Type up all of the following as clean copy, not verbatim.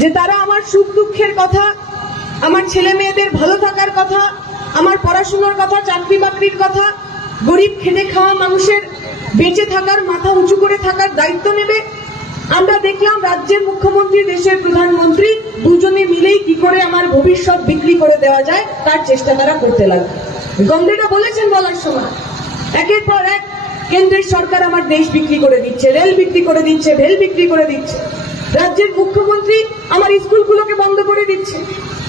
যে তারা আমার সুখ দুঃখের কথা, আমার ছেলে মেয়েদের ভালো থাকার কথা, আমার পড়াশোনার কথা, চাকরি বাকরির কথা, গরিব খেটে খাওয়া মানুষের বেঁচে থাকার, মাথা উঁচু করে থাকার দায়িত্ব নেবে। আমরা দেখলাম রাজ্যের মুখ্যমন্ত্রী, দেশের প্রধানমন্ত্রী দুজনে মিলেই কি করে আমার ভবিষ্যৎ বিক্রি করে দেওয়া যায় তার চেষ্টা তারা করতে লাগবে। গন্ধীরা বলেছেন বলার সময়, একের পর এক কেন্দ্রের সরকার আমার দেশ বিক্রি করে দিচ্ছে, রেল বিক্রি করে দিচ্ছে, ভেল বিক্রি করে দিচ্ছে। রাজ্যের মুখ্যমন্ত্রী আমার স্কুলগুলোকে বন্ধ করে দিচ্ছে,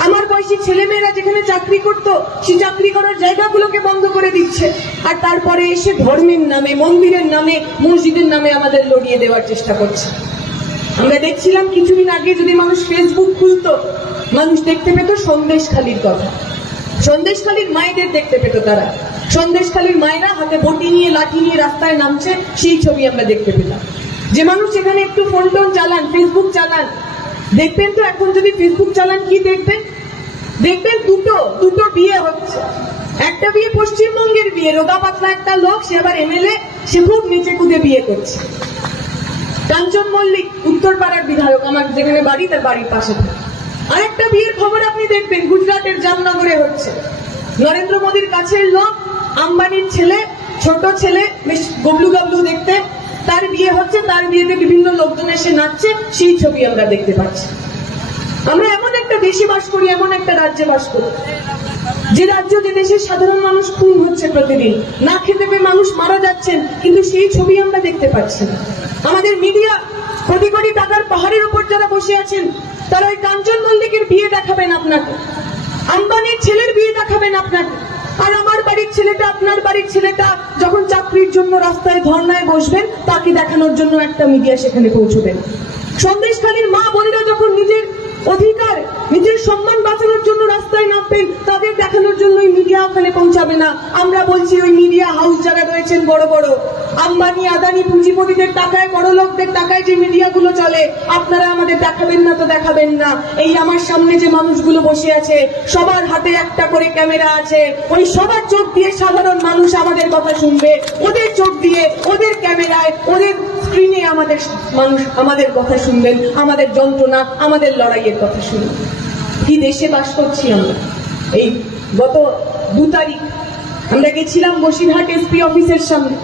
আমার বয়সী ছেলেমেয়েরা যেখানে চাকরি করতো সেই চাকরি করার জায়গাগুলোকে বন্ধ করে দিচ্ছে। আর তারপরে এসে ধর্মের নামে, মন্দিরের নামে, মসজিদের নামে আমাদের লড়িয়ে দেওয়ার চেষ্টা করছে। আমরা দেখছিলাম কিছুদিন আগে যদি মানুষ ফেসবুক খুলতো, মানুষ দেখতে পেত সন্দেশখালির কথা, সন্দেশখালির মায়েদের দেখতে পেত। তারা সন্দেশখালির মায়েরা হাতে বটি নিয়ে, লাঠি নিয়ে রাস্তায় নামছে, সেই ছবি আমরা দেখতে পেলাম। যে মানুষ এখানে একটু ফোন টোন চালান, ফেসবুক চালান, দেখবেন তো এখন যদি ফেসবুক চালান কি দেখবেন? দেখবেন দুটো বিয়ে হচ্ছে। একটা বিয়ে পশ্চিমবঙ্গের বিয়ে, রোগা পাতলা একটা লোক, সে আবার এমএলএ, সে খুব নিচে কুদে বিয়ে করছে। কাঞ্চন মল্লিক উত্তরপাড়ার বিধায়ক, আমার যেখানে বাড়ি তার বাড়ির পাশে। আরেকটা বিয়ের খবর আপনি দেখবেন গুজরাটের জামনগরে হচ্ছে। নরেন্দ্র মোদীর কাছের লোক, আম্বানির ছেলে, ছোট ছেলে, বেশ গবলু গাবলু দেখতে, তার বিয়ে হচ্ছে। তার বিয়েতে বিভিন্ন লোকজন এসে নাচছে, সেই ছবি আমরা দেখতে পাচ্ছি। আমরা এমন একটা দেশে বাস করি, এমন একটা রাজ্যে বাস করি, যে রাজ্য, যে দেশের সাধারণ মানুষ খুন হচ্ছে প্রতিদিন, না খেতে পেয়ে মানুষ মারা যাচ্ছেন, কিন্তু সেই ছবি আমরা দেখতে পাচ্ছি না। আমাদের মিডিয়া কোটি কোটি টাকার পাহাড়ের উপর যারা বসে আছেন, তারা ওই কাঞ্চন মল্লিকের বিয়ে দেখাবেন আপনাকে, আম্বানির ছেলের বিয়ে দেখাবেন আপনাকে। আর আমার বাড়ির ছেলেটা, আপনার বাড়ির ছেলেটা যখন চাকরির জন্য রাস্তায় ধর্নায় বসবেন, তাকে দেখানোর জন্য একটা মিডিয়া সেখানে পৌঁছবেন। সন্দেশখালীর মা বোনেরা যখন নিজের অধিকার, নিজের সম্মান বাঁচানোর জন্য রাস্তায় নামবেন, তাদের দেখানোর জন্য ওই মিডিয়া ওখানে পৌঁছাবে না। আমরা বলছি ওই মিডিয়া হাউস যারা রয়েছেন বড় বড়, আম্বানি আদানি পুঁজিপতিদের টাকায়, বড় লোকদের টাকায় যে মিডিয়াগুলো চলে, আপনারা আমাদের দেখাবেন না তো দেখাবেন না। এই আমার সামনে যে মানুষগুলো বসে আছে, সবার হাতে একটা করে ক্যামেরা আছে, ওই সবার চোখ দিয়ে সাধারণ মানুষ আমাদের কথা শুনবে, ওদের চোখ দিয়ে, ওদের ক্যামেরায়, ওদের স্ক্রিনে আমাদের মানুষ আমাদের কথা শুনবেন, আমাদের যন্ত্রণা, আমাদের লড়াইয়ের কথা শুনবেন। কি দেশে বাস করছি আমরা? এই গত 2 তারিখ আমরা গেছিলাম বসিরহাট এসপি অফিসের সামনে।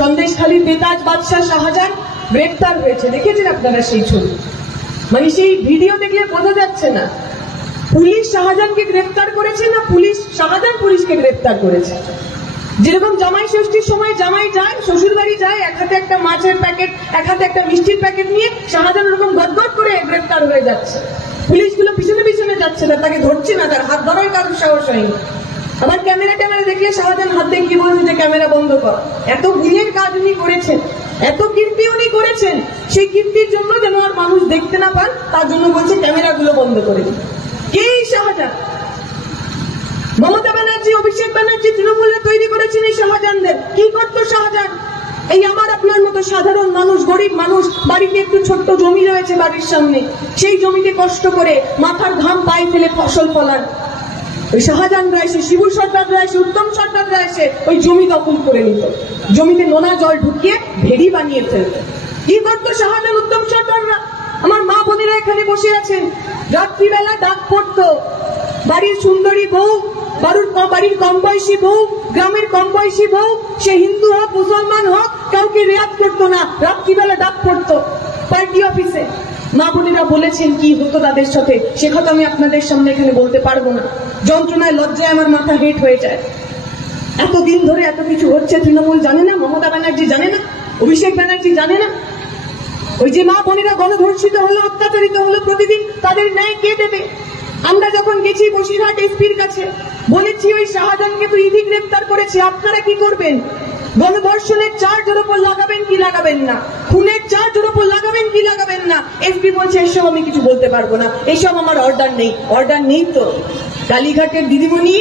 সন্দেশখালীর বেতাজ বাদশাহ শাহজাহান গ্রেপ্তার হয়েছে, দেখেছেন আপনারা সেই ছবি? মানে সেই ভিডিও দেখলে বোঝা যাচ্ছে না পুলিশ শাহজাহানকে গ্রেপ্তার করেছে না পুলিশ শাহজাহান পুলিশকে গ্রেপ্তার করেছে। যেরকম জামাই ষষ্ঠীর সময় জামাই যায়, শ্বশুর বাড়ি যায়, এক হাতে একটা মাছের প্যাকেট, এক হাতে একটা মিষ্টির প্যাকেট নিয়ে, শাহজাহান ওরকম গদগদ করে গ্রেপ্তার হয়ে যাচ্ছে। পুলিশগুলো পিছনে পিছনে যাচ্ছে না, তাকে ধরছে না, তার হাত ধরার কারোর সাহস হয়নি। আবার ক্যামেরা দেখলে শাহজাহান হাত দিয়ে কি বলছে যে ক্যামেরা বন্ধ কর। এত গুণের কাজ উনি করেছেন, এত কীর্তি উনি করেছেন, সেই কীর্তির জন্য যেন আর মানুষ দেখতে না পান, তার জন্য বলছে ক্যামেরাগুলো বন্ধ করে দিন। কে শাহজাহান? মমতা ব্যানার্জি, অভিষেক ব্যানার্জি, তৃণমূলরা তৈরি করেছেন এই শাহজাহানদের। কি করতো শাহজাহান? এই আমার আপনার মতো সাধারণ মানুষ, গরিব মানুষ, বাড়িতে একটু ছোট্ট জমি রয়েছে বাড়ির সামনে, সেই জমিতে কষ্ট করে মাথার ঘাম পায়ে ফেলে ফসল ফলান। ওই শাহজাহানরা এসে, শিবু সরকাররা এসে, উত্তম সরকাররা এসে ওই জমি দখল করে নিত, জমিতে নোনা জল ঢুকিয়ে ভেড়ি বানিয়ে ফেলত। কি করতো শাহজাহান, উত্তম সরকাররা? আমার মা বোনেরা এখানে বসে আছেন, রাত্রিবেলা ডাক পড়তো, বাড়ির সুন্দরী বউ, বাড়ির কম বয়সী বউ, গ্রামের কম বয়সী বউ, সে হিন্দু হোক মুসলমান হোক, কাউকে রেয়াত করতো না, রাত্রিবেলা ডাক পড়তো পার্টি অফিসে। মা বোনেরা বলেছেন কি হতো তাদের সাথে, সে কথা আমি আপনাদের সামনে এখানে বলতে পারবো না। যন্ত্রণায় লজ্জায় আমার মাথা হেট হয়ে যায়। এতদিন ধরে এত কিছু হচ্ছে, তৃণমূল জানে না, মমতা ব্যানার্জি জানে না, অভিষেক ব্যানার্জি জানে না? ওই যে মা বোনেরা গণধর্ষিত হলো, অত্যাচারিত হলো প্রতিদিন, তাদের ন্যায় কে দেবে? আমরা যখন গেছি বসিরহাট এসপির কাছে, বলেছি ওই শাহজাহানকে তো ইডি গ্রেপ্তার করেছে, আপনারা কি করবেন? গণধর্ষণের চার্জ ওর উপর লাগাবেন কি লাগাবেন না? খুনের চার্জ ওর উপর লাগাবেন কি লাগাবেন না? এসপি বলছে এসব আমি কিছু বলতে পারবো না, এসব আমার অর্ডার নেই। অর্ডার নেই তো? কালীঘাটের দিদিমণি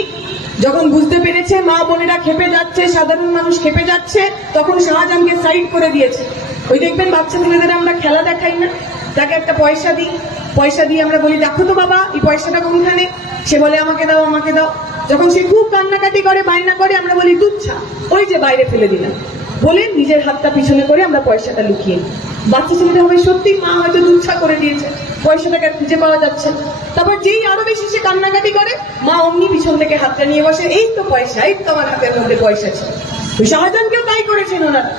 যখন বুঝতে পেরেছে মা বোনেরা খেপে যাচ্ছে, সাধারণ মানুষ খেপে যাচ্ছে, তখন শাহজাহানকে সাইড করে দিয়েছে। ওই দেখবেন বাচ্চা ছেলেদের আমরা খেলা দেখাই না, তাকে একটা পয়সা দিই, পয়সা দিয়ে আমরা বলি দেখো তো বাবা এই পয়সাটা কোনখানে? সে বলে আমাকে দাও, আমাকে দাও। যখন সে খুব কান্নাকাটি করে, বায়না করে, আমরা বলি তুচ্ছা, ওই যে বাইরে ফেলে দিলাম, বলে নিজের হাতটা পিছনে করে আমরা পয়সাটা লুকিয়ে। বাচ্চা ছেলেটা হবে সত্যি মা হয়তো তুচ্ছা করে দিয়েছে, পয়সাটাকে খুঁজে পাওয়া যাচ্ছে। তারপর যেই আরো বেশি সে কান্নাকাটি করে, মা অমনি পিছন থেকে হাতটা নিয়ে বসে, এই তো পয়সা, এই তো আমার হাতের মধ্যে পয়সা ছিল। শাহজাহানকেও তাই করেছেন ওনারা।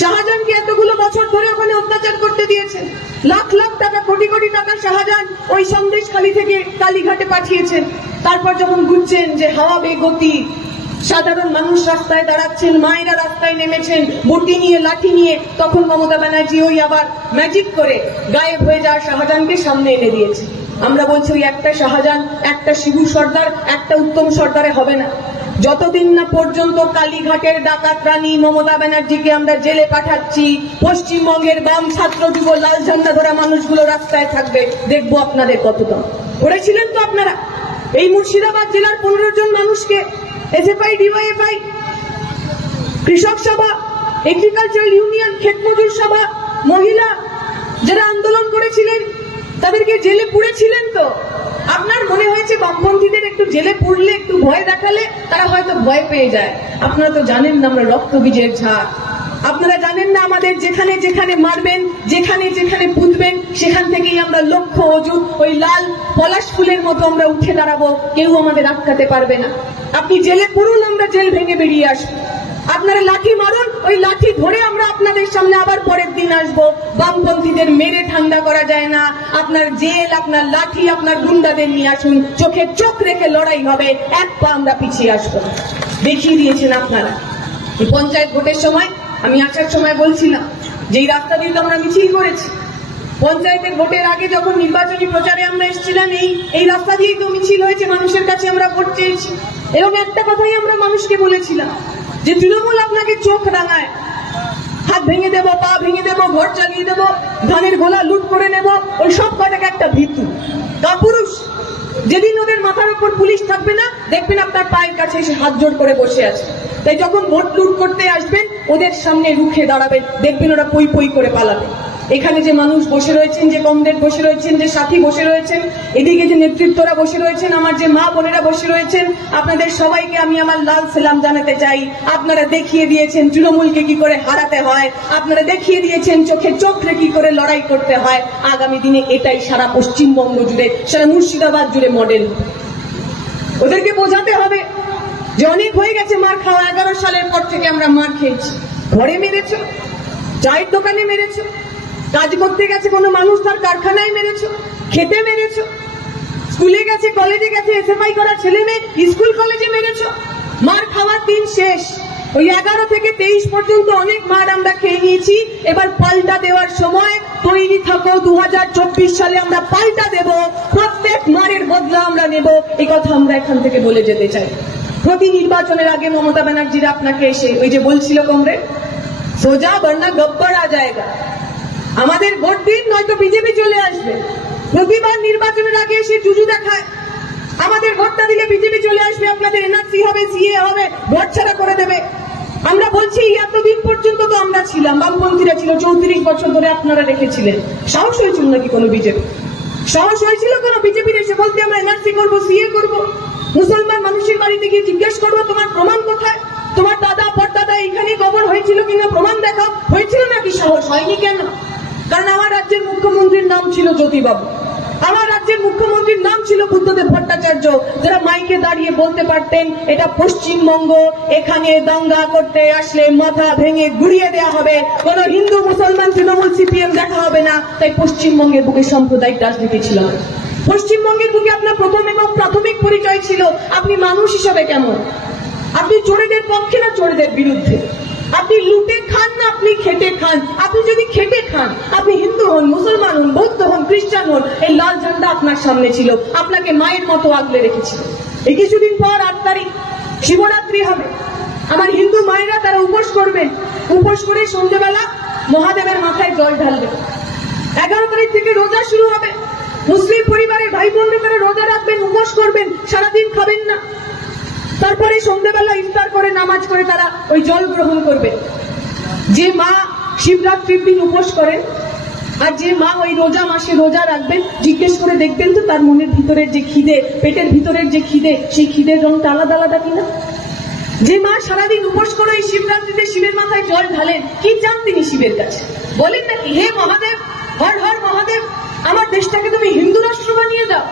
শাহজাহানকে এতগুলো বছর ধরে ওখানে অত্যাচার করতে দিয়েছেন। লাখ লাখ টাকা, কোটি কোটি টাকা শাহজাহান ওই সন্দেশখালী থেকে কালীঘাটে পাঠিয়েছেন। তারপর যখন বুঝছেন যে হাওয়া বেগতি, সাধারণ মানুষ রাস্তায় দাঁড়াচ্ছেন, মায়েরা রাস্তায় নেমেছেন বটি নিয়ে, লাঠি নিয়ে, তখন মমতা ব্যানার্জি ওই আবার ম্যাজিক করে গায়েব হয়ে যাওয়া শাহজাহানকে সামনে এনে দিয়েছে। আমরা বলছি ওই একটা শাহজাহান, একটা শিবু সর্দার, একটা উত্তম সর্দারে হবে না। যতদিন না পর্যন্ত কালীঘাটের ডাকাত রানী মমতা ব্যানার্জিকে আমরা জেলে পাঠাচ্ছি, পশ্চিমবঙ্গের বাম ছাত্র যুব লাল ঝান্ডা ধরা মানুষগুলো রাস্তায় থাকবে, দেখবো আপনাদের কতটা। করেছিলেন তো আপনারা। এই মুর্শিদাবাদ জেলার 15 জন মানুষকে এসএফআই, ডিওয়াইএফআই, কৃষক সভা, এগ্রিকালচারাল ইউনিয়ন, ক্ষেত মজুর সভা, মহিলা যারা আন্দোলন করেছিলেন তাদেরকে জেলে পুড়েছিলেন তো। আপনার মনে হয়েছে বামপন্থীদের একটু জেলে পুড়লে, একটু ভয় দেখালে তারা হয়তো ভয় পেয়ে যায়। আপনারা তো জানেন না আমরা রক্তবীজের ঝাড়। আপনারা জানেন না আমাদের যেখানে যেখানে মারবেন, যেখানে যেখানে পুঁতবেন, সেখান থেকেই আমরা লক্ষ্য অজুত ওই লাল পলাশ ফুলের মতো আমরা উঠে দাঁড়াবো, কেউ আমাদের আটকাতে পারবে না। আপনি জেলে পুরুন, আমরা জেল ভেঙে বেরিয়ে আসবো। আপনারা লাঠি মারুন, ওই লাঠি ধরে আমরা আপনাদের সামনে আবার পরের দিন আসবো। বামপন্থীদের মেরে ঠান্ডা করা যায় না। আপনার জেল, আপনার লাঠি, আপনার গুন্ডাদের নিয়ে আসুন, চোখে চোখ রেখে লড়াই হবে, এক পা আমরা পিছিয়ে আসবো। দেখিয়ে দিয়েছেন আপনারা। এই পঞ্চায়েত ভোটের সময় আমি আসার সময় বলছিলাম যে এই রাস্তা দিয়ে তো আমরা মিছিল করেছি। পঞ্চায়েতের ভোটের আগে যখন নির্বাচনী প্রচারে আমরা এসেছিলাম, এই রাস্তা দিয়েই তো মিছিল হয়েছে, মানুষের কাছে আমরা ভোট চেয়েছি। এবং একটা কথাই আমরা মানুষকে বলেছিলাম যে তৃণমূল আপনাকে চোখ রাঙায়, হাত ভেঙে দেবো, পা ভেঙে দেবো, ঘর চালিয়ে দেবো, ধানের গোলা লুট করে নেব, ওই সব কটাকে একটা ভীতু কাপুরুষ। যেদিন ওদের মাথার উপর পুলিশ থাকবে না, দেখবেন আপনার পায়ের কাছে এসে হাত জোড় করে বসে আছে। তাই যখন ভোট লুট করতে আসবেন, ওদের সামনে রুখে দাঁড়াবেন, দেখবেন ওরা পই পই করে পালাবে। এখানে যে মানুষ বসে রয়েছেন, যে কমরেড বসে রয়েছেন, যে সাথী বসে রয়েছেন, এদিকে যে নেতৃত্বরা বসে রয়েছেন, আমার যে মা বোনেরা বসে রয়েছেন, আপনাদের সবাইকে আমি আমার লাল সালাম জানাতে চাই। আপনারা দেখিয়ে দিয়েছেন তৃণমূলকে কি করে হারাতে হয়, আপনারা দেখিয়ে দিয়েছেন চোখে চোখ রেখে কি করে লড়াই করতে হয়। আগামী দিনে এটাই সারা পশ্চিমবঙ্গ জুড়ে, সারা মুর্শিদাবাদ জুড়ে মডেল। ওদেরকে বোঝাতে হবে যে অনেক হয়ে গেছে মার খাওয়া। 11 সালের পর থেকে আমরা মার খেয়েছি। ঘরে মেরেছ, চায়ের দোকানে মেরেছ, কাজ করতে গেছে কোনো মানুষ তার কারখানায় মেরেছ, খেতে মেরেছ, স্কুলে গেছে, কলেজে গেছে, এসএফআই করা ছেলে মেয়ে স্কুল কলেজে মেরেছ। মার খাওয়ার দিন শেষ। ওই 11 থেকে 23 পর্যন্ত অনেক মার আমরা খেয়ে নিয়েছি। এবার পাল্টা দেওয়ার সময় তৈরি থাকো। 2024 সালে আমরা পাল্টা দেব, প্রত্যেক মারের বদলা আমরা নেব। এই কথা আমরা এখান থেকে বলে যেতে চাই। প্রতি নির্বাচনের আগে মমতা ব্যানার্জিরা আপনাকে এসে ওই যে বলছিল কমরেড, সোজা বর্ণা গব্বর আ জায়গা, আমাদের ভোট দিন নয়তো বিজেপি চলে আসবে। প্রতিবার নির্বাচনের আগে এসে জুজু দেখায়, আমাদের ভোটটা দিলে বিজেপি চলে আসবে, আপনাদের এনআরসি হবে, সিএ হবে, ভোট ছাড়া করে দেবে। আমরা বলছি এতদিন পর্যন্ত তো আমরা ছিলাম, বামপন্থীরা ছিল, 34 বছর ধরে আপনারা রেখেছিলেন। সাহস হয়েছিল নাকি কোনো বিজেপি? সাহস হয়েছিল কোনো বিজেপির এসে বলতে আমরা এনআরসি করবো, সিএ করবো? মুসলমান মানুষের বাড়িতে গিয়ে জিজ্ঞেস করবো তোমার প্রমাণ কোথায়, তোমার দাদা পরদাদা এখানে কবর হয়েছিল কিনা প্রমাণ দেখাও। হয়েছিল নাকি? সাহস হয়নি কেন? কারণ আমার রাজ্যের মুখ্যমন্ত্রীর নাম ছিল জ্যোতিবাবু, আমার রাজ্যের মুখ্যমন্ত্রীর নাম ছিল বুদ্ধদেব ভট্টাচার্য, যারা মাইকে দাঁড়িয়ে বলতে পারতেন এটা পশ্চিমবঙ্গ, এখানে দাঙ্গা করতে আসলে মাথা ভেঙে গুড়িয়ে দেওয়া হবে, কোন হিন্দু মুসলমান তৃণমূল সিপিএম দেখা হবে না। তাই পশ্চিমবঙ্গের বুকে সাম্প্রদায়িক রাজনীতি ছিল। পশ্চিমবঙ্গের বুকে আপনার প্রথম এবং প্রাথমিক পরিচয় ছিল আপনি মানুষ হিসাবে কেমন, আপনি চোরেদের পক্ষে না চোরেদের বিরুদ্ধে, আপনি লুটে খান না আপনি খেটে খান। আপনি যদি খেটে খান, আপনি হিন্দু হন, মুসলমান হন, বৌদ্ধ হন, খ্রিস্টান হন, এই লাল ঝান্ডা আপনার সামনে ছিল, আপনাকে মায়ের মতো আগলে রেখেছিল। এই কিছুদিন পর 8 তারিখ শিবরাত্রি হবে। আমার হিন্দু মায়েরা তারা উপোস করবেন, উপোস করে সন্ধ্যেবেলা মহাদেবের মাথায় জল ঢালবেন। 11 তারিখ থেকে রোজা শুরু হবে। মুসলিম পরিবারের ভাই বোনরা তারা রোজা রাখবেন, উপোস করবেন, সারাদিন খাবেন না। তারপরে সন্ধ্যেবেলা ইফতার করে নামাজ করে তারা ওই জল গ্রহণ করবে। যে মা শিবরাত্রির দিন উপোস করেন আর যে মা ওই রোজা মাসে রোজা রাখবেন, জিজ্ঞেস করে দেখবেন তো তার মনের ভিতরের যে খিদে, পেটের ভিতরের যে খিদে, সেই খিদের রংটা আলাদা আলাদা কিনা। যে মা সারাদিন উপোস করে ওই শিবরাত্রিতে শিবের মাথায় জল ঢালেন, কি চান তিনি শিবের কাছে? বলেন নাকি হে মহাদেব, হর হর মহাদেব, আমাকে এই জল খাওয়ান। বলেন না, তাহলে তার মনের ভিতরের যে খিদে, পেটের ভিতরের যে খিদে, সেই খিদের রংটা আলাদা আলাদা কিনা। যে মা সারাদিন উপোস করে ওই শিবরাত্রিতে শিবের মাথায় জল ঢালেন, কি চান তিনি শিবের কাছে? বলেন নাকি হে মহাদেব, হর হর মহাদেব, আমার দেশটাকে তুমি হিন্দু রাষ্ট্র বানিয়ে দাও,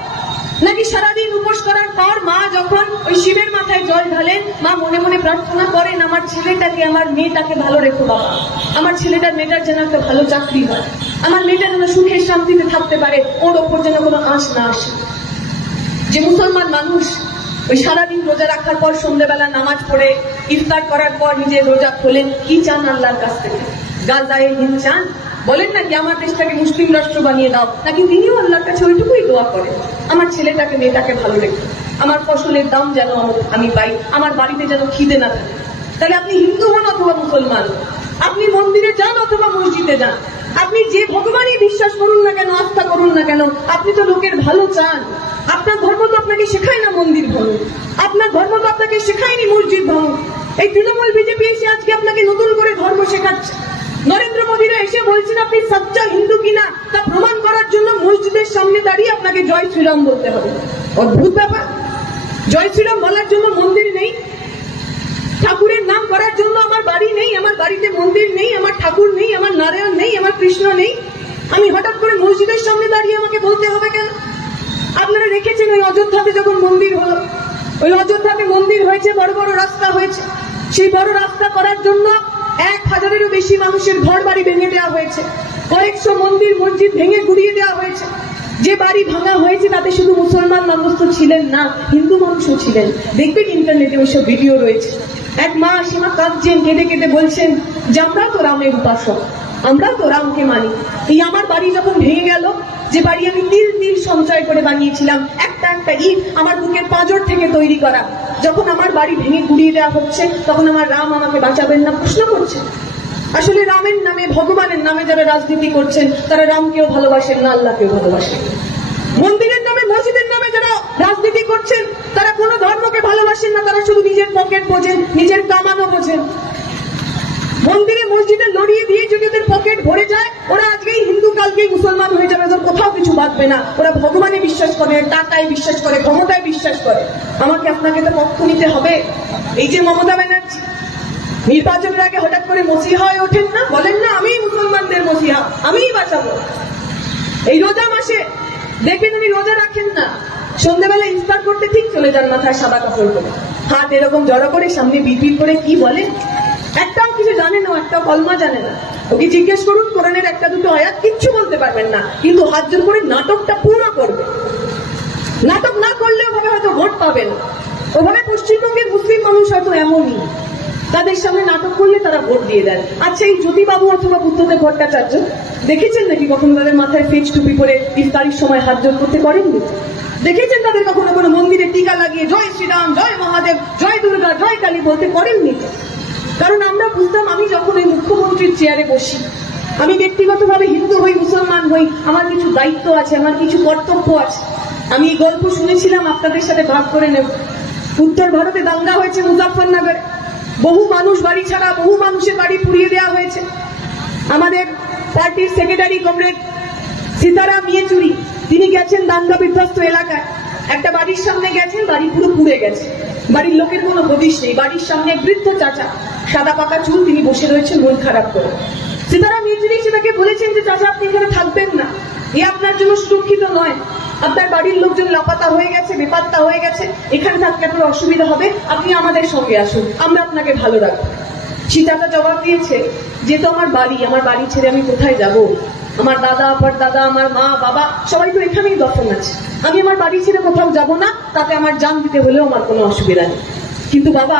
নাকি সারাদিন উপোস করার পর মা যখন ওই শিবের মাথায় জল ঢালেন, মা মনে মনে প্রার্থনা করেন আমার ছেলেটাকে আমার মেয়েটাকে ভালো রেখো বাবা, আমার ছেলেটার মেয়েটার যেন একটা ভালো চাকরি হয়, আমার মেয়েটা যেন সুখে শান্তিতে থাকতে পারে, ওর ওপর যেন কোনো আঁচ না আসে। যে মুসলমান মানুষ ওই সারাদিন রোজা রাখার পর সন্ধ্যেবেলা নামাজ পড়ে ইফতার করার পর নিজের রোজা খোলেন, কি চান আল্লাহর কাছ থেকে? গাজায়ে হিন্দ চান? বলেন নাকি আমার দেশটাকে মুসলিম রাষ্ট্র বানিয়ে দাও? নাকি তিনিও আল্লাহর কাছে ওইটুকুই দোয়া করেন আমার ছেলেটাকে মেয়েটাকে ভালো রেখে, আমার ফসলের দাম যেন আমি পাই, আমার বাড়িতে যেন খিদে না থাকে? তাহলে আপনি হিন্দু হন অথবা মুসলমান, আপনি মন্দিরে যান অথবা মসজিদে যান, আপনি যে ভগবানই বিশ্বাস করুন না কেন, আস্থা করুন না কেন, আপনি তো লোকের ভালো চান। আপনার ধর্ম তো আপনাকে শেখায় না মন্দির ভাঙুন, আপনার ধর্ম তো আপনাকে শেখায়নি মসজিদ ভাঙুন। এই তৃণমূল বিজেপি এসে আজকে আপনাকে নতুন করে ধর্ম শেখাচ্ছে। নরেন্দ্র মোদীরা এসে বলছেন আপনি সচ্চা হিন্দু কিনা তা প্রমাণ করার জন্য মসজিদের সামনে দাঁড়িয়ে আপনাকে জয় শ্রীরাম বলতে হবে। অদ্ভুত ব্যাপার। জয় শ্রীরাম বলার জন্য মন্দির নেই, ঠাকুরের নাম করার জন্য আমার বাড়ি নেই, আমার বাড়িতে মন্দির নেই, আমার ঠাকুর নেই, আমার নারায়ণ নেই, আমার কৃষ্ণ নেই, আমি হঠাৎ করে মসজিদের সামনে দাঁড়িয়ে আমাকে বলতে হবে কেন? আপনারা দেখেছেন ওই অযোধ্যাতে যখন মন্দির হলো, ওই অযোধ্যাতে মন্দির হয়েছে, বড় বড় রাস্তা হয়েছে, সেই বড় রাস্তা করার জন্য 1000-এরও বেশি মানুষের ঘর বাড়ি ভেঙে দেওয়া হয়েছে, কয়েকশো মন্দির মসজিদ ভেঙে গুড়িয়ে দেওয়া হয়েছে। যে বাড়ি ভাঙা হয়েছে তাতে শুধু মুসলমান মানুষ তো ছিলেন না, হিন্দু মানুষও ছিলেন। দেখবেন ইন্টারনেটে ওইসব ভিডিও রয়েছে। এক মা সীমা কাঁদছেন, কেঁদে কেঁদে বলছেন যে আমরা তো রামের উপাসক, আমরা তো রামকে মানি। এই আমার বাড়ি যখন ভেঙে গেল, যে বাড়ি আমি তিল তিল সঞ্চয় করে বানিয়েছিলাম, একটা একটা ইট আমার বুকের পাঁজর থেকে তৈরি করা, যখন আমার বাড়ি ভেঙে গুড়িয়ে দেওয়া হচ্ছে, তখন আমার রাম আমাকে বাঁচাবেন না প্রশ্ন করছে। আসলে রামের নামে, ভগবানের নামে যারা রাজনীতি করছেন তারা রামকেও ভালোবাসেন না, আল্লাহকেও ভালোবাসেন। মন্দিরের নামে, মসজিদের নামে যারা রাজনীতি করছেন তারা কোনো ধর্মকে ভালোবাসেন না, তারা শুধু নিজের পকেট বোঝেন, নিজের কামানো বোঝেন। মন্দিরে মসজিদে লড়িয়ে দিয়ে যদি ওদের পকেট ভরে যায়, ওরা আজকেই হিন্দু কালকেই মুসলমান হয়ে যাবে, ওদের কোথাও কিছু বাঁচবে না। ওরা ভগবানে বিশ্বাস করে, টাকায় বিশ্বাস করে, ক্ষমতায় বিশ্বাস করে। আমাকে আপনাকে তো পক্ষ নিতে হবে। এই যে মমতা ব্যানার্জি নির্বাচনের আগে হঠাৎ করে মসিহা হয়ে ওঠেন না, বলেন না আমি মুসলমানদের মসিহা, আমিই বাঁচাবো। এই রোজা মাসে দেখবেন উনি রোজা রাখেন না, সন্ধ্যাবেলা ইফতার করতে ঠিক চলে যান মাথায় সাদা কাপড় করে, হাত এরকম জড়ো করে, সামনে বিপির করে, কি বলে একটাও কিছু জানে না, একটাও কলমা জানে না। ওকে জিজ্ঞেস করুন কোরআনের একটা দুটো আয়াত, কিচ্ছু বলতে পারবেন না, কিন্তু হাত জোর করে নাটকটা পুরো করবে। নাটক না করলে ওভাবে হয়তো ভোট পাবেন, ওভাবে পশ্চিমবঙ্গের মুসলিম মানুষ হয়তো এমনই, তাদের সামনে নাটক করলে তারা ভোট দিয়ে দেন। আচ্ছা, এই জ্যোতিবাবু অথবা বুদ্ধদেব ভট্টাচার্য দেখেছেন নাকি কখনো তাদের মাথায় ফেজ টুপি পরে ইফতারির সময় হাত জোর করতে করেননি? দেখেছেন তাদের কখনো কোনো মন্দিরে টিকা লাগিয়ে জয় শ্রীরাম, জয় মহাদেব, জয় দুর্গা, জয় কালী বলতে করেননি? কারণ আমরা বুঝতাম, আমি যখন এই মুখ্যমন্ত্রীর চেয়ারে বসি, আমি ব্যক্তিগতভাবে হিন্দু হই, মুসলমান হই, আমার কিছু দায়িত্ব আছে, আমার কিছু কর্তব্য আছে। আমি এই গল্প শুনেছিলাম, আপনাদের সাথে ভাগ করে নেব। উত্তর ভারতে দাঙ্গা হয়েছে মুজাফফরনগরে, বহু মানুষ বাড়ি ছাড়া, বহু মানুষের বাড়ি পুড়িয়ে দেওয়া হয়েছে। আমাদের পার্টির সেক্রেটারি কমরেড সীতারাম ইয়েচুরি, তিনি গেছেন দাঙ্গা বিধ্বস্ত এলাকায়, একটা বাড়ির সামনে গেছেন, বাড়ি পুরো পুড়ে গেছে, বাড়ির লোকের কোনো হদিশ নেই। বাড়ির সামনে বৃদ্ধ চাচা, সাদা পাকা চুল, তিনি বসে রয়েছেন মন খারাপ করে। সীতারাম ইয়েচুরি সেটাকে বলেছেন যে চাচা আপনি এখানে থাকবেন না, এ আপনার জন্য সুরক্ষিত নয়, আপনার বাড়ির লোকজন লাপাতা হয়ে গেছে, বেপাত্তা হয়ে গেছে, এখানে থাকতে আপনার অসুবিধা হবে, আপনি আমাদের সঙ্গে আসুন, আমরা আপনাকে ভালো রাখবো। সীতাটা জবাব দিয়েছে, যেহেতু আমার বাড়ি ছেড়ে আমি কোথায় যাব? আমার দাদা, পরদাদা, আমার মা, বাবা সবাই তো এখানেই দফন আছে, আমি আমার বাড়ি ছেড়ে কোথাও যাব না, তাতে আমার জান দিতে হলেও আমার কোনো অসুবিধা নেই। কিন্তু বাবা,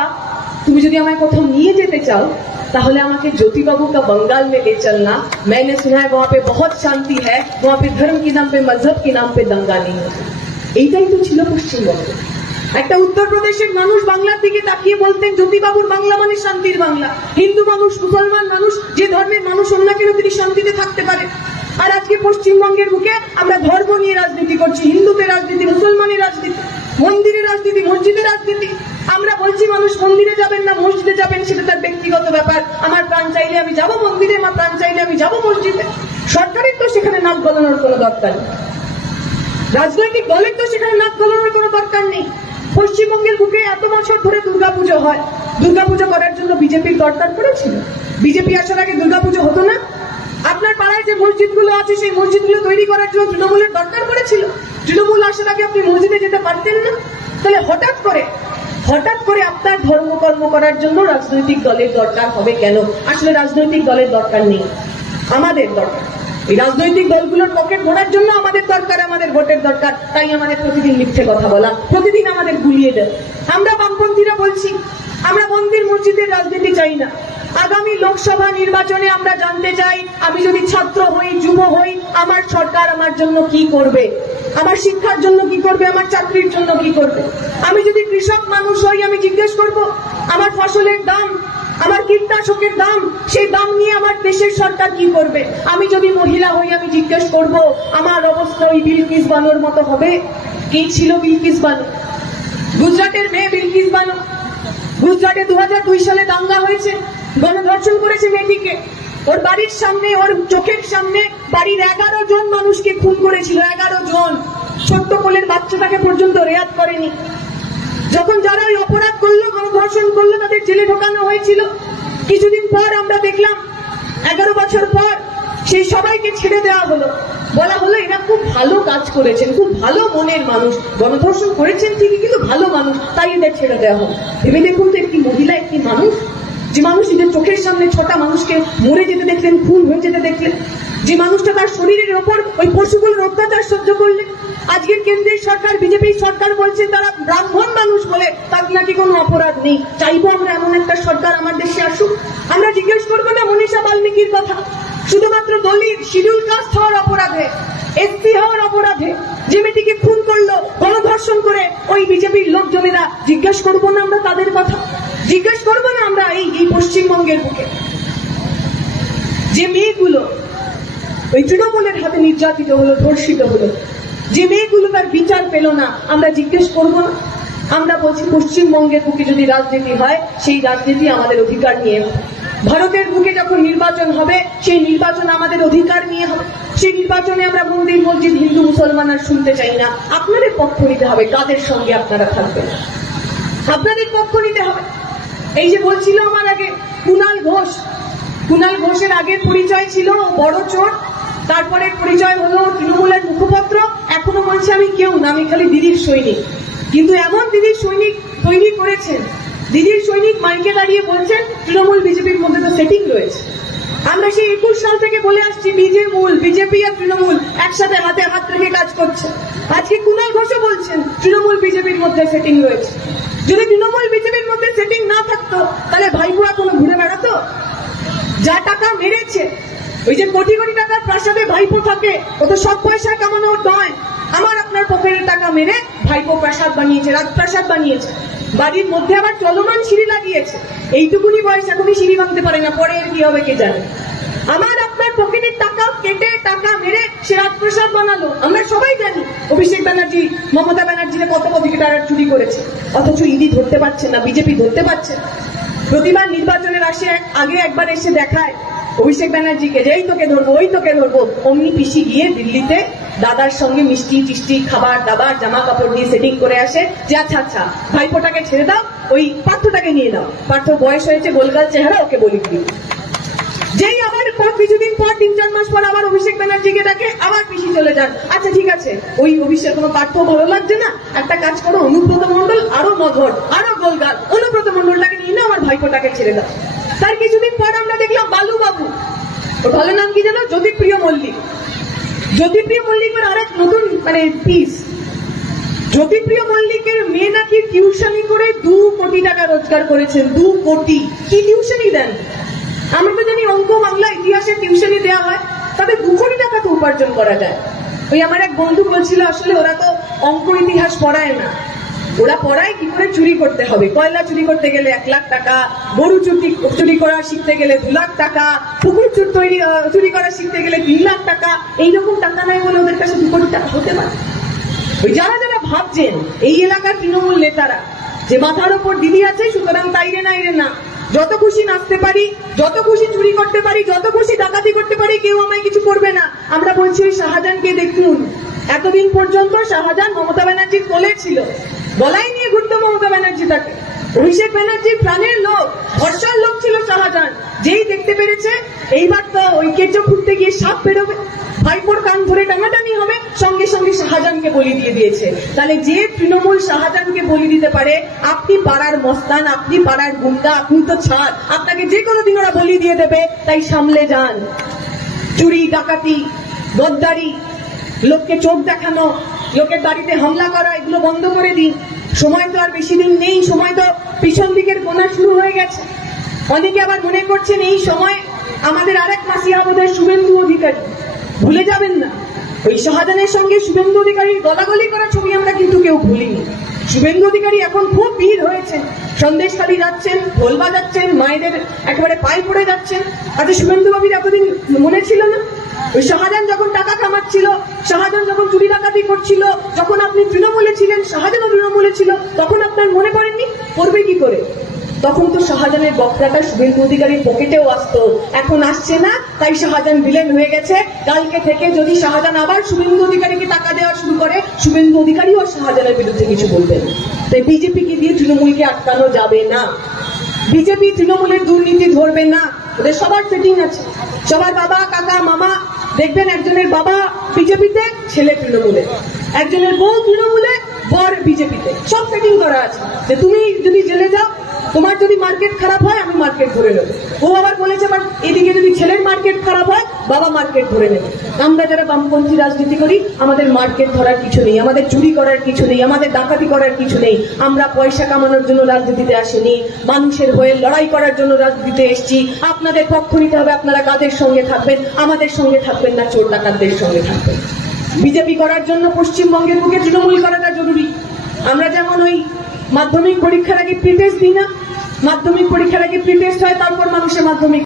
তুমি যদি আমায় কোথাও নিয়ে যেতে চাও, তাহলে আমাকে জ্যোতিবাবু का बंगाल में ले चलना, मैंने सुना है वहाँ पे बहुत शांति है, वहाँ पे धर्म के नाम पे, मजहब के नाम पे दंगा नहीं होता। এইটাই তো ছিল পশ্চিমবঙ্গ। একটা উত্তরপ্রদেশের মানুষ বাংলার দিকে তাকিয়ে বলতেন জ্যোতিবাবুর বাংলা মানে শান্তির বাংলা, হিন্দু মানুষ, মুসলমান মানুষ, যে ধর্মের মানুষ অন্য কেন তিনি শান্তিতে থাকতে পারে। আর আজকে পশ্চিমবঙ্গের বুকে আমরা ধর্ম নিয়ে রাজনীতি করছি, হিন্দুদের রাজনীতি, মুসলমানের রাজনীতি, মন্দিরের রাজনীতি, মসজিদের রাজনীতি। আমরা বলছি মানুষ মন্দিরে যাবেন না, মসজিদে যাবেন, সেটা তার ব্যক্তিগত ব্যাপার। আমার প্রাণ চাইলে আমি যাব মন্দিরে, আমার প্রাণ চাইলে আমি যাব মসজিদে। সরকারের তো সেখানে নাক গলানোর কোনো দরকার নেই, রাজনৈতিক দলের তো সেখানে নাক গলানোর কোনো দরকার নেই। পশ্চিমবঙ্গের বুকে এত বছর ধরে দুর্গাপুজো হয়, দুর্গাপুজো করার জন্য বিজেপির দরকার পড়েছিল? বিজেপি আসার আগে দুর্গাপুজো হতো না? আপনার পাড়ায় যে মসজিদগুলো আছে সেই মসজিদগুলো তৈরি করার জন্য তৃণমূলের দরকার পড়েছিল? তৃণমূল আসার আগে আপনি মসজিদে যেতে পারতেন না? তাহলে হঠাৎ করে আপনার ধর্মকর্ম করার জন্য রাজনৈতিক দলের দরকার হবে কেন? আসলে রাজনৈতিক দলের দরকার নেই, আমাদের দরকার। এই রাজনৈতিক দলগুলোর পকেট ভরার জন্য আমাদের দরকার, আমাদের ভোটের দরকার। তাই আমাদের প্রতিদিন মিথ্যে কথা বলা, প্রতিদিন আমাদের গুলিয়ে দেয়। আমরা বামপন্থীরা বলছি, আমরা মন্দির মসজিদের রাজনীতি চাই না। আগামী লোকসভা নির্বাচনে আমরা জানতে চাই, আমি যদি ছাত্র হই, যুব হই, আমার সরকার আমার জন্য কি করবে, আমার শিক্ষার জন্য কি করবে, আমার চাকরির জন্য কি করবে। আমি যদি কৃষক মানুষ হই, আমি জিজ্ঞেস করব আমার ফসলের দাম, আমার কীটনাশকের দাম, সেই দাম নিয়ে আমার দেশের সরকার কি করবে। আমি যদি মহিলা হই, আমি জিজ্ঞেস করব আমার অবস্থা ওই বিলকিস বানোর মতো হবে। কে ছিল বিলকিস বানো? গুজরাটের মেয়ে বিলকিস বানো। গুজরাটে 2002 সালে দাঙ্গা হয়েছে, গণধর্ষণ করেছে মেয়েটিকে। ওর বাড়ির সামনে, ওর চোখের সামনে বাড়ির 11 জন মানুষকে খুন করেছিল, 11 জন। ছোট্ট কোলের বাচ্চাটাকে পর্যন্ত রেয়াত করেনি। যখন যারা ওই অপরাধ করলো, গণধর্ষণ করলো, তাদের জেলে ঢোকানো হয়েছিল। কিছুদিন পর আমরা দেখলাম, 11 বছর পর সেই সবাইকে ছেড়ে দেওয়া হলো। বলা হলো এরা খুব ভালো কাজ করেছেন, খুব ভালো মনের মানুষ, গণধর্ষণ করেছেন ঠিকই কিন্তু ভালো মানুষ, তাই এদের ছেড়ে দেওয়া হলো। ভেবে দেখুন তো, একটি মহিলা, একটি মানুষ, যে মানুষ নিজের চোখের সামনে 6টা মানুষকে মরে যেতে দেখলেন, খুন হয়ে যেতে দেখলেন, যে মানুষটা তার শরীরের ওপর ওই পশুগুলোর অত্যাচার সহ্য করলেন। আজকের কেন্দ্রের সরকার, বিজেপি সরকার বলছে তারা ব্রাহ্মণ মানুষ বলে তার নাকি কোনো অপরাধ নেই। চাইবো আমরা এমন একটা সরকার আমার দেশে আসুক। আমরা জিজ্ঞেস করবো না মনীষা বাল্মীকির কথা, শুধুমাত্র দলিত শিডিউল কাস্ট হওয়ার অপরাধে, এসসি হওয়ার অপরাধে যে মেয়েটিকে খুন করলো, গণধর্ষণ করে ওই বিজেপির লোকজনেরা, জিজ্ঞেস করবো না আমরা তাদের কথা? জিজ্ঞেস করবো না আমরা এই পশ্চিমবঙ্গের বুকে যে মেয়েগুলো ওই তৃণমূলের হাতে নির্যাতিত হলো, ধর্ষিত হলো, যে মেয়েগুলো তার বিচার পেল না, আমরা জিজ্ঞেস করবো না? আমরা বলছি পশ্চিমবঙ্গের বুকে যদি রাজনীতি হয়, সেই রাজনীতি আমাদের অধিকার নিয়ে হবে। ভারতের বুকে যখন নির্বাচন হবে, সেই নির্বাচন আমাদের অধিকার নিয়ে হবে। সেই নির্বাচনে আমরা মন্দির মসজিদ, হিন্দু মুসলমান আর শুনতে চাই না। আপনাদের পক্ষ নিতে হবে, কাদের সঙ্গে আপনারা থাকবেন, আপনাদের পক্ষ নিতে হবে। এই যে বলছিল আমার আগে কুণাল ঘোষের আগের পরিচয় ছিল বড় চোর, তারপরে পরিচয় হলো তৃণমূলের মুখপত্র, এখনো বলছে আমি কেউ না, আমি খালি দিদির সৈনিক। কিন্তু এমন দিদির সৈনিক তৈরি করেছেন, দিদির সৈনিক মাইকে দাঁড়িয়ে বলছেন তৃণমূল বিজেপির মধ্যে তো সেটিং রয়েছে। আমরা সেই 21 সাল থেকে বলে আসছি বিজেপি আর তৃণমূল একসাথে হাতে হাত রেখে কাজ করছে। আজকে কুণাল ঘোষও বলছেন তৃণমূল বিজেপির মধ্যে সেটিং রয়েছে। যদি তৃণমূল বিজেপির মধ্যে সেটিং না থাকতো, তাহলে ভাইপো এখনো ঘুরে বেড়াতো? যা টাকা মেরেছে, ওই যে কোটি কোটি টাকার প্রাসাদে ভাইপো থাকে, ও তো সব পয়সা কামানো নয়। আমার আপনার পকেটের টাকা মেরে ভাইপো প্রাসাদ বানিয়েছে, রাজপ্রাসাদ বানিয়েছে, বাড়ির মধ্যে আবার চলমান সিঁড়ি লাগিয়েছে। এইটুকুনি বয়স, এখনই সিঁড়ি ভাঙতে পারে না, পরে এর কি হবে কে জানে। আমার আপনার পকেটের টাকা কেটে, টাকা মেরে সে রাজপ্রাসাদ বানালো। আমরা সবাই জানি অভিষেক ব্যানার্জি, মমতা ব্যানার্জিরা কত কোটি টাকা চুরি করেছে, অথচ ইডি ধরতে পারছে না, বিজেপি ধরতে পারছে। প্রতিবার নির্বাচনের আগে একবার এসে দেখায় অভিষেক ব্যানার্জিকে যে এই তোকে ধরবো, ওই তোকে ধরবো। অমনি পিসি গিয়ে দিল্লিতে দাদার সঙ্গে মিষ্টি টিষ্টি, খাবার দাবার, জামা কাপড় নিয়ে সেটিং করে আসে যে আচ্ছা ভাইপোটাকে ছেড়ে দাও, ওই পার্থটাকে নিয়ে দাও, পার্থ বয়স হয়েছে, গোলগাল চেহারা, ওকে বলি দিই। যেই আবার কিছুদিন পর, 3-4 মাস পর আবার অভিষেক ব্যানার্জিকে ডাকে, আবার পিসি চলে যান। আচ্ছা ঠিক আছে, ওই অভিষেক কোনো পার্থ ভালো লাগছে না, একটা কাজ করো, অনুব্রত মন্ডল আরো নগর, আরো গোলগাল, অনুব্রত মন্ডলটাকে নিয়ে নাও, আমার ভাইপোটাকে ছেড়ে দাও। তার কিছুদিন পর আমরা দেখলাম বালু বাবু, ওর ভালো নাম কি জানো? জ্যোতিপ্রিয় মল্লিক। জ্যোতিপ্রিয় মল্লিকের আর এক নতুন পিস। জ্যোতিপ্রিয় মল্লিকের মেয়ে নাকি টিউশনি করে 2 কোটি টাকা রোজগার করেছেন। 2 কোটি। কি টিউশনি দেন? আমরা তো জানি অঙ্ক, বাংলা, ইতিহাসের টিউশনি দেওয়া হয়, তবে 2 কোটি টাকা তো উপার্জন করা যায়। ওই আমার এক বন্ধু বলছিল আসলে ওরা তো অঙ্ক ইতিহাস পড়ায় না, ওরা পড়ায় কি করে চুরি করতে হবে। কয়লা চুরি করতে গেলে 1 লাখ টাকা, গরু চুরি করা শিখতে গেলে 2 লাখ টাকা, পুকুর চুরি করা শিখতে গেলে 3 লাখ টাকা। এইরকম টাকা নেয় বলে ওদের কাছে 2 কোটি টাকা হতে পারে। ওই যারা ভাবছেন এই এলাকার তৃণমূল নেতারা যে মাথার ওপর দিদি আছে, সুতরাং তাইরে নাইরে না, যত খুশি নাচতে পারি, যত খুশি চুরি করতে পারি, যত খুশি ডাকাতি করতে পারি, কেউ আমায় কিছু করবে না। আমরা বলছি ওই শাহজাহানকে দেখুন, এতদিন পর্যন্ত শাহজাহান মমতা ব্যানার্জির কোলে ছিল, গলায় নিয়ে ঘুরতো মমতা ব্যানার্জি তাকে। অভিষেক ব্যানার্জির প্রাণের লোক, ভরসার লোক ছিল শাহজাহান। যেই দেখতে পেরেছে এইবার তো ওই কেঁচো খুঁড়তে গিয়ে সাপ বেরোবে, ভাইপোর কান ধরে টানাটানি হবে, সঙ্গে সঙ্গে শাহজাহানকে বলি দিয়ে দিয়েছে। তাহলে যে তৃণমূল শাহজাহানকে বলি দিতে পারে, আপনি পাড়ার মস্তান, আপনি পাড়ার গুন্ডা, আপনি তো ছাড়, আপনাকে যে কোনো দিন ওরা বলি দিয়ে দেবে। তাই সামলে যান। চুরি, ডাকাতি, গদ্দারি, লোককে চোখ দেখানো, লোকের বাড়িতে হামলা করা, এগুলো বন্ধ করে দিন। সময় তো আর বেশি দিন নেই, সময় তো পিছন দিকের গোনা শুরু হয়ে গেছে। অনেকে আবার মনে করছেন এই সময় আমাদের আরেক মাসিয়া বোধহয় শুভেন্দু অধিকারী। ভুলে যাবেন না, ওই শাহজাহানের সঙ্গে শুভেন্দু অধিকারীর গলাগলি করা ছবি আমরা কিন্তু কেউ ভুলিনি। শুভেন্দু অধিকারী এখন খুব ভিড় হয়েছে, সন্দেশখালি যাচ্ছেন, ঢোল বাজাচ্ছেন, মায়েদের একেবারে পায়ে পড়ে যাচ্ছেন। আচ্ছা, শুভেন্দু বাবুর এতদিন মনে ছিল না? ওই শাহজাহান যখন টাকা কামাচ্ছিল, শাহজাহান যখন চুরি ডাকাতি করছিল, যখন আপনি তৃণমূলে ছিলেন, শাহজাহানও তৃণমূলে ছিল, তখন আপনার মনে পড়েননি? পড়বে কি করে? তখন তো শাহজাহানের বক্তৃতাটা শুভেন্দু অধিকারীর পকেটেও আসতো, এখন আসছে না, তাই শাহজাহান ভিলেন হয়ে গেছে। কালকে থেকে যদি শাহজাহান আবার শুভেন্দু অধিকারীকে টাকা দেওয়া শুরু করে, শুভেন্দু অধিকারীও শাহজাহানের বিরুদ্ধে কিছু বলবেন। তাই বিজেপিকে দিয়ে তৃণমূলকে আটকানো যাবে না। বিজেপি তৃণমূলের দুর্নীতি ধরবে না, ওদের সবার সেটিং আছে। সবার বাবা, কাকা, মামা, দেখবেন একজনের বাবা বিজেপিতে, ছেলে তৃণমূলে, একজনের বউ তৃণমূলে, বর বিজেপিতে, সব সেটিং করা আছে যে তুমি যদি জেলে যাও, তোমার যদি মার্কেট খারাপ হয় আমি মার্কেট ধরে নেবো। ও আবার বলেছে আবার এদিকে যদি ছেলের মার্কেট খারাপ হয় বাবা মার্কেট ধরে নেবে। আমরা যারা বামপন্থী রাজনীতি করি, আমাদের মার্কেট ধরার কিছু নেই, আমাদের চুরি করার কিছু নেই, আমাদের ডাকাতি করার কিছু নেই। আমরা পয়সা কামানোর জন্য রাজনীতিতে আসিনি, মানুষের হয়ে লড়াই করার জন্য রাজনীতিতে এসেছি। আপনাদের পক্ষ নিতে হবে, আপনারা কাদের সঙ্গে থাকবেন? আমাদের সঙ্গে থাকবেন না, চোর ডাকাতদের সঙ্গে থাকবেন। বিজেপি করার জন্য পশ্চিমবঙ্গের বুকে তৃণমূল করাটা জরুরি। আমরা যেমন ওই মাধ্যমিক পরীক্ষার আগে প্রি টেস্ট দিই না, মাধ্যমিক পরীক্ষার আগে প্রি টেস্ট হয়, তারপর মানুষের মাধ্যমিক